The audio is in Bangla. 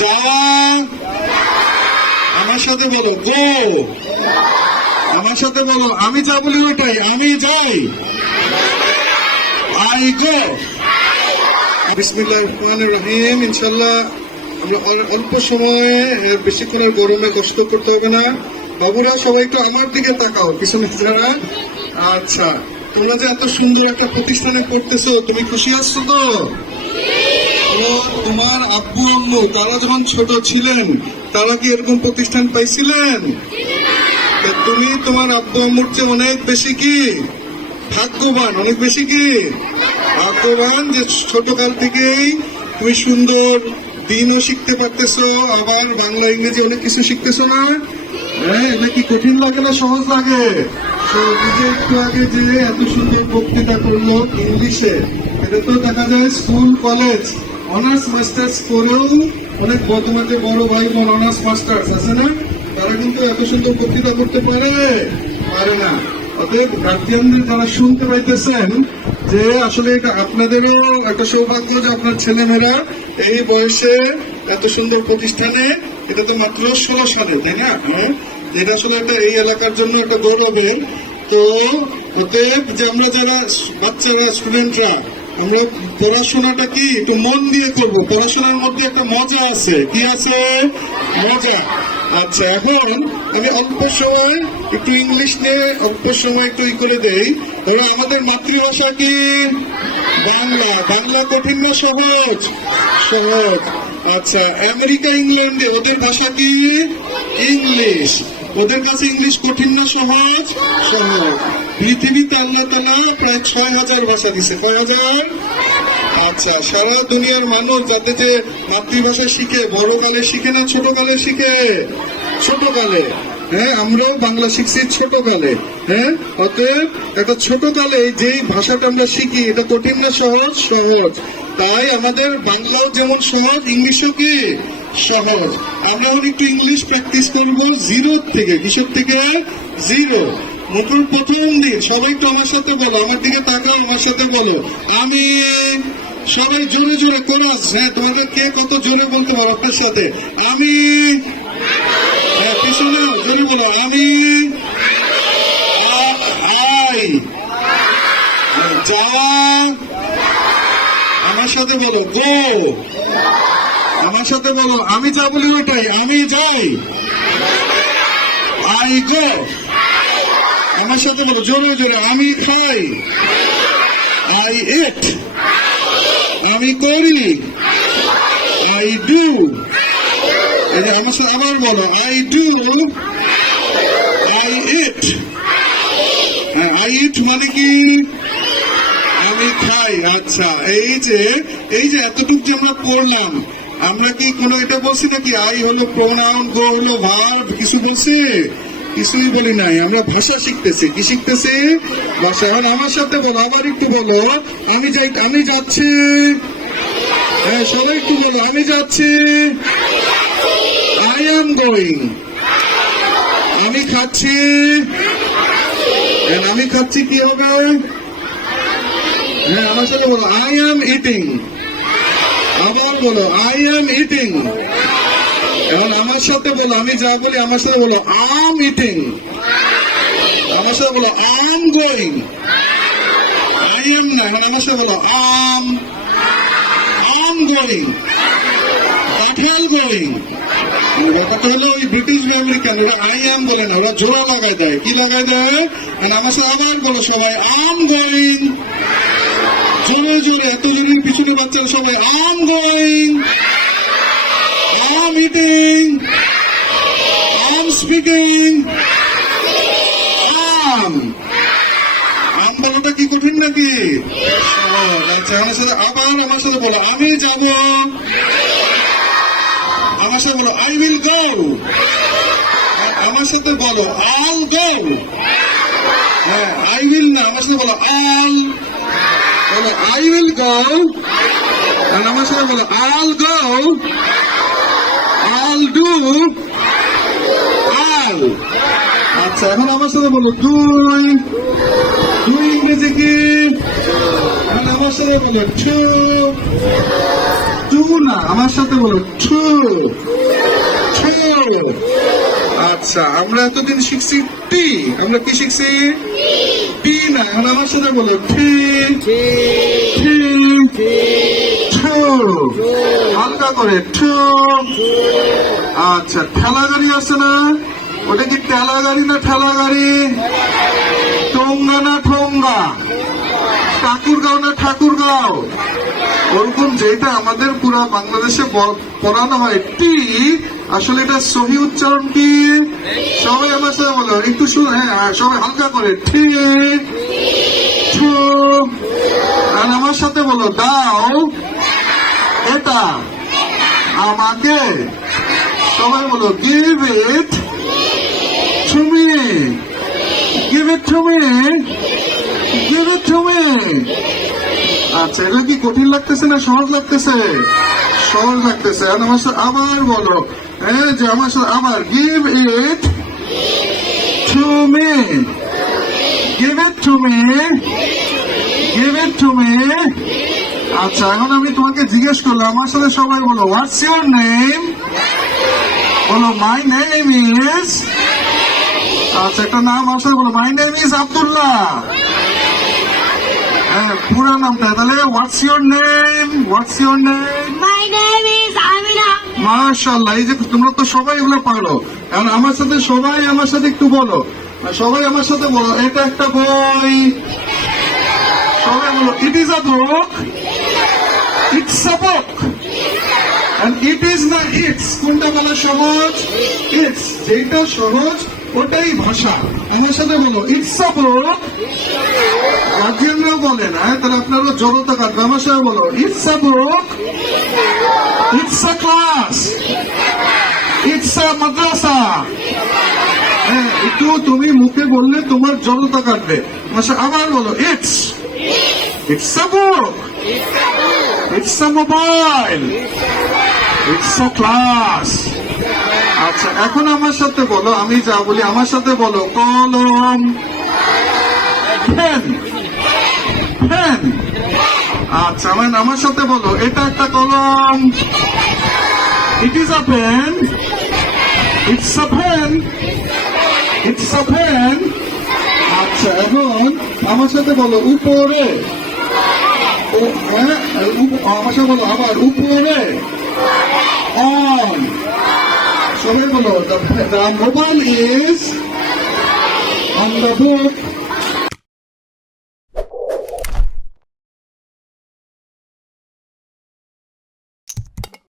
যাওয়া, আমার সাথে বলো গো, আমার সাথে বলো আমি যা বলি ওটাই, আমি যাই, আই গো। বিসমিল্লাহির রহমানির রহিম। ইনশাআল্লাহ আমরা অল্প সময়ে বেশিক্ষণের গরমে কষ্ট করতে হবে না। বাবুরা সবাই একটু আমার দিকে তাকাও, পিছনে যারা। আচ্ছা, তোমরা যে এত সুন্দর একটা প্রতিষ্ঠানে পড়তেছো, তুমি খুশি আছো তো? তোমার আব্বু আম্মু তারা যখন ছোট ছিলেন, তারা কি এরকম প্রতিষ্ঠান পাইছিলেন? তুমি তোমার আব্বু আম্মুর চেয়ে অনেক বেশি কি ভাগ্যবান, অনেক বেশি কি ভাগ্যবান যে ছোটকাল থেকেই তুমি সুন্দর দিনও শিখতে পারতেছো, আবার বাংলা ইংরেজি অনেক কিছু শিখতেছো না? হ্যাঁ, এটা কি কঠিন লাগে না সহজ লাগে? একটু আগে যে এত সুন্দর বক্তৃতা করলো ইংলিশে, এটা তো দেখা যায় স্কুল কলেজ অনার্স মাস্টার্স করেও অনেক বর্তমানে বড় ভাই বোন অনার্স মাস্টার্স আছে না, তারা কিন্তু এত সুন্দর বক্তৃতা করতে পারে না। অতএব গার্জিয়ানদের যারা শুনতে পাইতেছেন যে আসলে এটা আপনাদেরও একটা সৌভাগ্য যে আপনার ছেলেমেয়েরা এই বয়সে এত সুন্দর প্রতিষ্ঠানে, এটা তো মাত্র 16 সালে, তাই না? এটা আসলে একটা এই এলাকার জন্য একটা গৌরবের। তো অতএব যে আমরা যারা বাচ্চারা স্টুডেন্টরা আমরা পড়াশোনাটা কি একটু মন দিয়ে করব, পড়াশোনার মধ্যে একটা মজা আছে। কি আছে? মজা। আচ্ছা, এখন আমি অল্প সময় একটু ইংলিশ নিয়ে অল্প সময় একটু করে দেই। ধরো আমাদের মাতৃভাষা কি বাংলা। বাংলা কঠিন না সহজ? সহজ। আচ্ছা, আমেরিকা ইংল্যান্ডে ওদের ভাষা কি ইংলিশ। ওদের কাছে ইংলিশ কঠিন না সহজ? সহজ। পৃথিবীতে আল্লাহ তাআলা প্রায় 6000 ভাষা দিছে। কয় হাজার? আচ্ছা, সারা দুনিয়ার মানুষ যাতে যে মাতৃভাষা শিখে, বড়কালে শিখে না ছোটকালে শিখে? ছোটকালে। হ্যাঁ, আমরাও বাংলা শিখছি ছোটকালে। হ্যাঁ, অতএব একটা ছোটকালে যেই ভাষাটা আমরা শিখি, এটা কঠিন না সহজ? সহজ। তাই আমাদের বাংলাও যেমন সহজ, ইংলিশও কি সহজ। আমরা এখন একটু ইংলিশ প্র্যাকটিস করবো জিরো থেকে। কিসের থেকে? জিরো। নতুন প্রথম দিন। সবাই একটু আমার সাথে বলো, আমার দিকে তাকাও, আমার সাথে বলো আমি। সবাই জোরে জোরে কোরাস। হ্যাঁ, তোমাদের কে কত জোরে বলতে পারো আপনার সাথে? আমি। হ্যাঁ, পিছনে জোরে বলো আমি। আই। যাওয়া, আমার সাথে বলো গো, আমার সাথে বলো আমি যা বলি ওটাই, আমি যাই, আই গো। আমার সাথে বলো জোরে জোরে আমি খাই, আই ইট। আমি করি, আই ডু। এই যে আমার সাথে আবার বলো I do, I eat. I eat মানে কি? আমি খাই। আচ্ছা, এই যে এতটুকু যে আমরা করলাম, আমরা কি কোনো এটা বলছি নাকি আই হলো প্রোনাউন, গো হলো ভার্ব? কিছু বলছি? কিছুই বলি নাই। আমরা ভাষা শিখতেছি। কি শিখতেছি? ভাষা। এখন আমার সাথে বলো, আবার একটু বলো আমি যাই, আমি যাচ্ছি। হ্যাঁ, সবাই একটু বলো আমি যাচ্ছি, আই এম গোয়িং। আমি খাচ্ছি, আমি খাচ্ছি কি হবে? হ্যাঁ, আমার সাথে বলো আই এম ইটিং। আবার বলো আই এম ইটিং। এখন আমার সাথে বলো, আমি যা বলি আমার সাথে বলো আম ইটিং। আমার সাথে বলো আম গোয়িং। আই এম না, এখন আমার সাথে বলো আম গোয়িং, কাঁঠাল গোয়িং। ব্যাপারটা হলো ওই ব্রিটিশ আমেরিকান, ওরা আই এম বলে না, ওরা জোড়া লাগাই দেয়। কি লাগাই দেয়? আমার সাথে আবার বলো সবাই আম গোয়িং। জোরে জোরে, এত জনের পিছনে বাচ্চারা সবাই আম গোয়িং, আম ইটিং, আম স্পিকিং, আম। আম বলাটা কি কঠিন নাকি? আচ্ছা, আমার সাথে আবার আমার সাথে বলো আমি যাব। আমার সাথে বলো আই উইল গো। আমার সাথে বলো আল গো। হ্যাঁ, আই উইল না, আমার সাথে বলো আল। বলো আই উইল গো। আর আমার সাথে বলো আল গো, আল ডু, আল। আচ্ছা, এখন আমার সাথে বলো দুই। দুই ইংরেজি কি? আমার সাথে বলো টু। টু না, আমার সাথে বলো টু। আচ্ছা, আমরা এতদিন শিখছি টি, আমরা কি শিখছি? টি না, এখন আমার সাথে বলো টি। হালকা করে টু। আচ্ছা, ঠেলা গাড়ি আছে না? ওটা কি ঠেলা গাড়ি না ঠেলা গাড়ি? টোঙ্গা না ঠোঙ্গা? ঠাকুরগাঁও না ঠাকুরগাঁও? ওরকম যেটা আমাদের পুরো বাংলাদেশে পড়ানো হয় টি, আসলে এটা সহি উচ্চারণ কি? সবাই আমার সাথে বলো, একটু শুনে, হ্যাঁ সবাই হালকা করে টি। আর আমার সাথে বলো, দাও এটা আমাকে। সবাই বলো, give it to me, give it to me, give it to me. আচ্ছা, এগুলো কি কঠিন লাগতেছে না সহজ লাগতেছে? সহজ লাগতেছে। আর আমার সাথে আবার বলো, হ্যাঁ যে আমার সাথে আবার, give it to me, give it to me, give it to me. আচ্ছা, এখন আমি তোমাকে জিজ্ঞেস করলাম, আমার সাথে সবাই বলো, হোয়াটস ইউর নেম? বলো, মাই নেম ইজ। আচ্ছা, একটা নাম আমার সাথে বলো, মাই নেম ইজ আব্দুল্লাহ। হ্যাঁ, পুরো নামটা তাহলে, what's your name? What's your name? My name is Amina. মাশাআল্লাহ, এই যে তোমরা তো সবাই এগুলো পারো। এখন আমার সাথে সবাই আমার সাথে একটু বলো, সবাই আমার সাথে বলো, এটা একটা বই। সবাই বলো, ইট is a book. It's a book. And it is না ইটস, কোনটা বলা সহজ? ইটস, যেটা সহজ ওটাই ভাষা। আমার সাথে বলো, ইটস আ বুক। গার্জিয়ানরাও বলেন, হ্যাঁ তাহলে আপনারও জড়তা কাটবে। আমার সাথে বলো, it's a book, it's a class, it's a madrasa. হ্যাঁ, একটু তুমি মুখে বললে তোমার জড়তা কাটবে। আমার সাথে আবার বলো, it's, it's a book, it's a mobile, it's a class. আচ্ছা, এখন আমার সাথে বলো, আমি যা বলি আমার সাথে বলো, কলম, পেন, পেন। আচ্ছা, আমার সাথে বলো, এটা একটা কলম। It is a pen, it's a pen, it's a pen. আচ্ছা, এখন আমার সাথে বলো, উপরে। ও হ্যাঁ, আমার সাথে বলো আবার, উপরে, অন। সবাই বলো, the mobile is on the book.